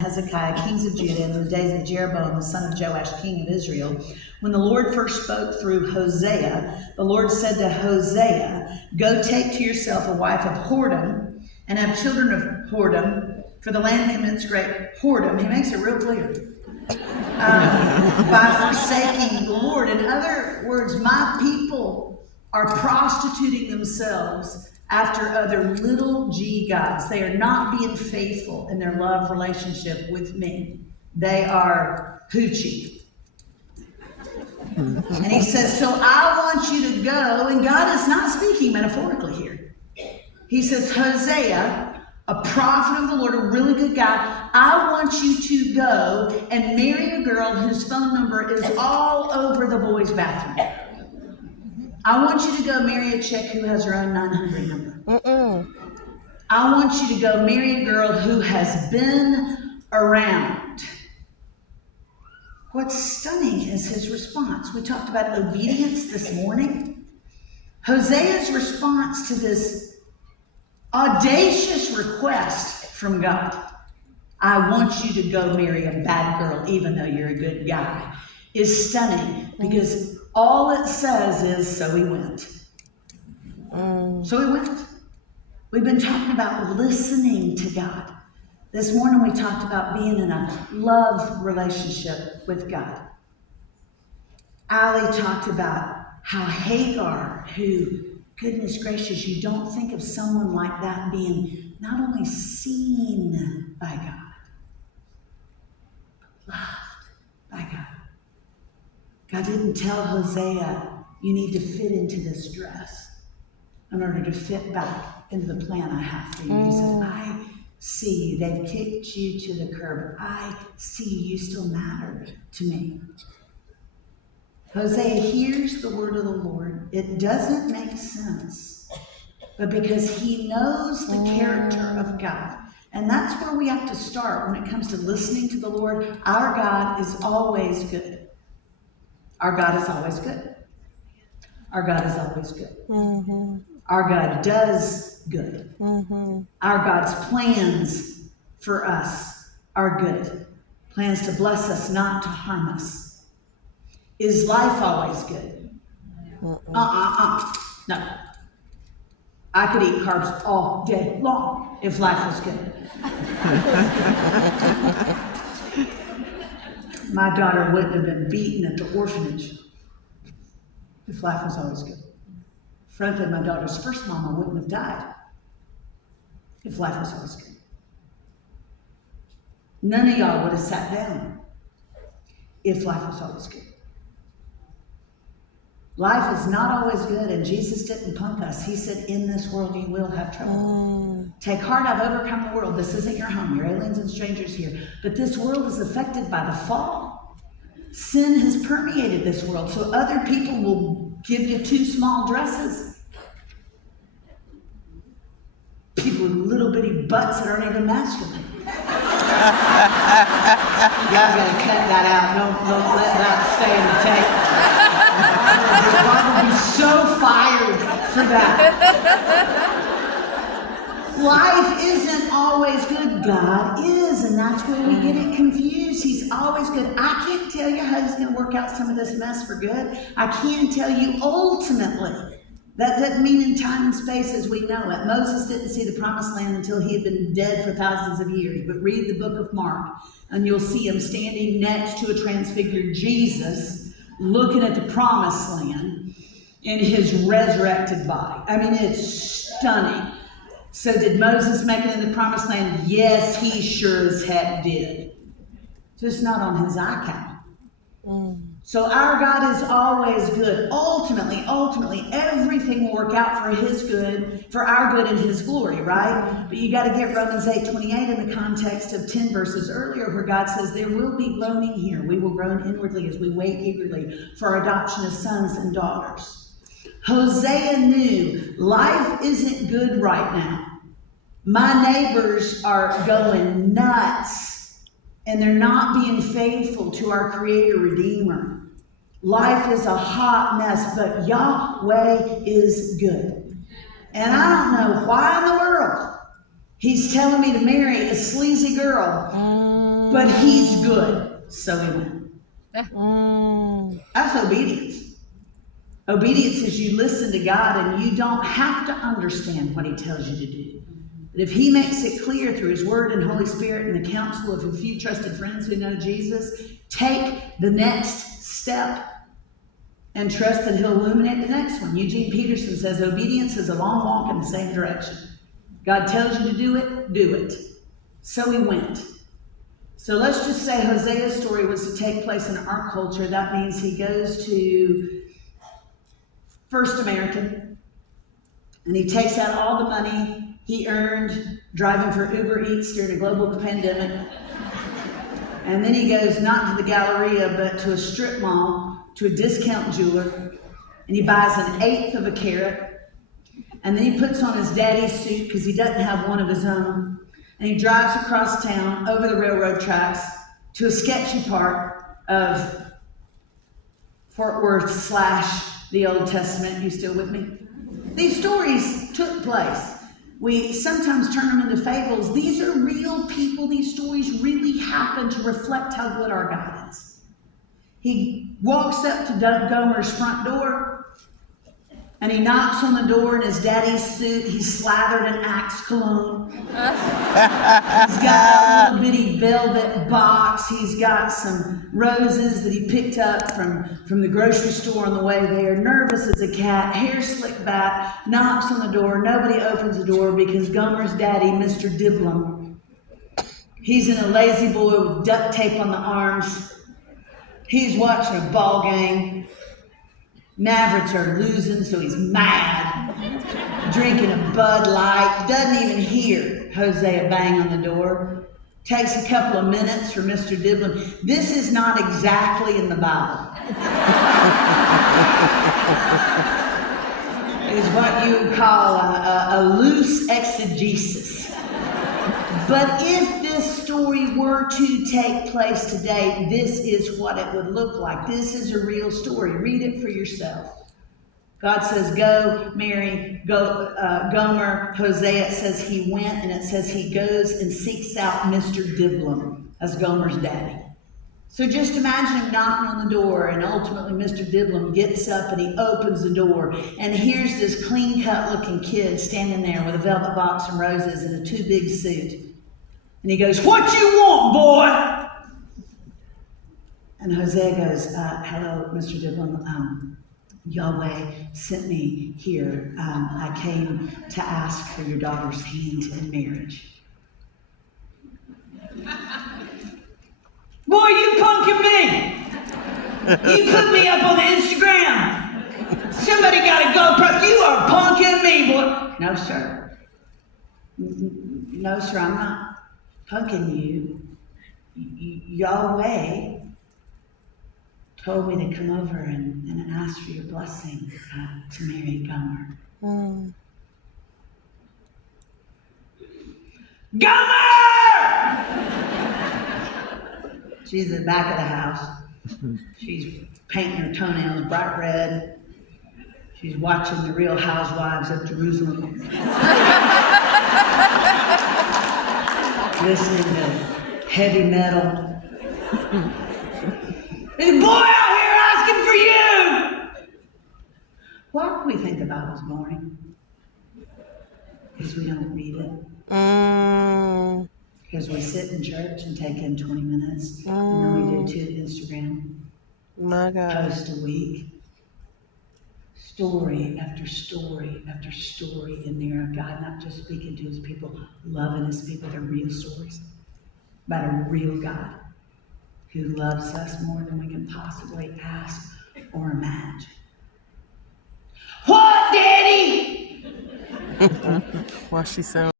Hezekiah, kings of Judah, in the days of Jeroboam, the son of Joash, king of Israel. When the Lord first spoke through Hosea, the Lord said to Hosea, "Go take to yourself a wife of whoredom, and have children of whoredom, for the land commits great whoredom." He makes it real clear. By forsaking the Lord. In other words, my people are prostituting themselves after other little g gods. They are not being faithful in their love relationship with me. They are hoochie. And he says, so I want you to go, and God is not speaking metaphorically here. He says, Hosea, a prophet of the Lord, a really good guy, I want you to go and marry a girl whose phone number is all over the boys' bathroom. I want you to go marry a chick who has her own 900 number. I want you to go marry a girl who has been around. What's stunning is his response. We talked about obedience this morning. Hosea's response to this audacious request from God, I want you to go marry a bad girl even though you're a good guy, is stunning because all it says is, so he went. So he went. We've been talking about listening to God. This morning we talked about being in a love relationship with God. Ali talked about how Hagar, who, goodness gracious, you don't think of someone like that being not only seen by God, but loved by God. God didn't tell Hosea, you need to fit into this dress in order to fit back into the plan I have for you. He said, I see you. They've kicked you to the curb. I see you. You still matter to me. Hosea hears the word of the Lord. It doesn't make sense, but because he knows the character of God. And that's where we have to start when it comes to listening to the Lord. Our God is always good. Our God is always good. Our God is always good. Our God does good. Our God's plans for us are good. Plans to bless us, not to harm us. Is life always good? No. I could eat carbs all day long if life was good. My daughter wouldn't have been beaten at the orphanage if life was always good. Frankly, my daughter's first mama wouldn't have died if life was always good. None of y'all would have sat down if life was always good. Life is not always good, and Jesus didn't punk us. He said, in this world you will have trouble. Take heart, I've overcome the world. This isn't your home. You're aliens and strangers here. But this world is affected by the fall. Sin has permeated this world, so other people will give you two small dresses. People with little bitty butts that aren't even masculine. Y'all gotta cut that out. Don't let that stay in the tape. God will be so fired for that. Life isn't always good. God is, and that's where we get it confused. He's always good. I can't tell you how he's going to work out some of this mess for good. I can tell you ultimately. That doesn't mean in time and space as we know it. Moses didn't see the promised land until he had been dead for thousands of years. But read the book of Mark, and you'll see him standing next to a transfigured Jesus, looking at the promised land in his resurrected body. I mean, it's stunning. So did Moses make it in the promised land? Yes, he sure as heck did. Just not on his eye count. So our God is always good. Ultimately, everything will work out for his good, for our good and his glory, right? But you got to get Romans 8:28 in the context of 10 verses earlier where God says there will be groaning here. We will groan inwardly as we wait eagerly for our adoption as sons and daughters. Hosea knew life isn't good right now. My neighbors are going nuts, and they're not being faithful to our Creator Redeemer. Life is a hot mess, but Yahweh is good. And I don't know why in the world he's telling me to marry a sleazy girl But he's good, so he went. That's obedience. Obedience is you listen to God and you don't have to understand what he tells you to do. But if he makes it clear through his word and Holy Spirit and the counsel of a few trusted friends who know Jesus, take the next step and trust that he'll illuminate the next one. Eugene Peterson says obedience is a long walk in the same direction. God tells you to do it, do it. So he went. So let's just say Hosea's story was to take place in our culture. That means he goes to First American, and he takes out all the money he earned driving for Uber Eats during a global pandemic. And then he goes not to the Galleria, but to a strip mall, to a discount jeweler, and he buys 1/8 of a carat. And then he puts on his daddy's suit because he doesn't have one of his own. And he drives across town over the railroad tracks to a sketchy part of Fort Worth / the Old Testament. You still with me? These stories took place. We sometimes turn them into fables. These are real people. These stories really happen to reflect how good our God is. He walks up to Doug Gomer's front door and he knocks on the door in his daddy's suit. He's slathered in Axe cologne. He's got a little bitty velvet box. He's got some roses that he picked up from the grocery store on the way there. Nervous as a cat, hair slicked back, knocks on the door. Nobody opens the door because Gomer's daddy, Mr. Diblum, he's in a lazy boy with duct tape on the arms. He's watching a ball game. Mavericks are losing, so he's mad. Drinking a Bud Light. Doesn't even hear Hosea bang on the door. Takes a couple of minutes for Mr. Diblin. This is not exactly in the Bible. It is what you would call a loose exegesis. But if this story were to take place today, this is what it would look like. This is a real story. Read it for yourself. God says, go, Mary, go, Gomer. Hosea says he went, and it says he goes and seeks out Mr. Diblum as Gomer's daddy. So just imagine him knocking on the door, and ultimately Mr. Diblum gets up and he opens the door, and here's this clean-cut looking kid standing there with a velvet box and roses and a too big suit. And he goes, "What you want, boy?" And Hosea goes, "Hello, Mr. Diblum. Yahweh sent me here. I came to ask for your daughter's hand in marriage." "Boy, you punking me! You put me up on the Instagram. Somebody got a GoPro. You are punking me, boy." "No, sir. No, sir, I'm not punking you. Yahweh told me to come over and ask for your blessing to marry Gomer." "Gomer!" She's in the back of the house. She's painting her toenails bright red. She's watching the Real Housewives of Jerusalem. Listening to heavy metal. "There's a boy out here asking for you!" Why do we think the Bible's boring? Because we don't read it. Because we sit in church and take in 20 minutes, and then we do 2 Instagram posts a week. Story after story after story in there of God not just speaking to his people, loving his people. They're real stories about a real God who loves us more than we can possibly ask or imagine. "What, Daddy?" Why she so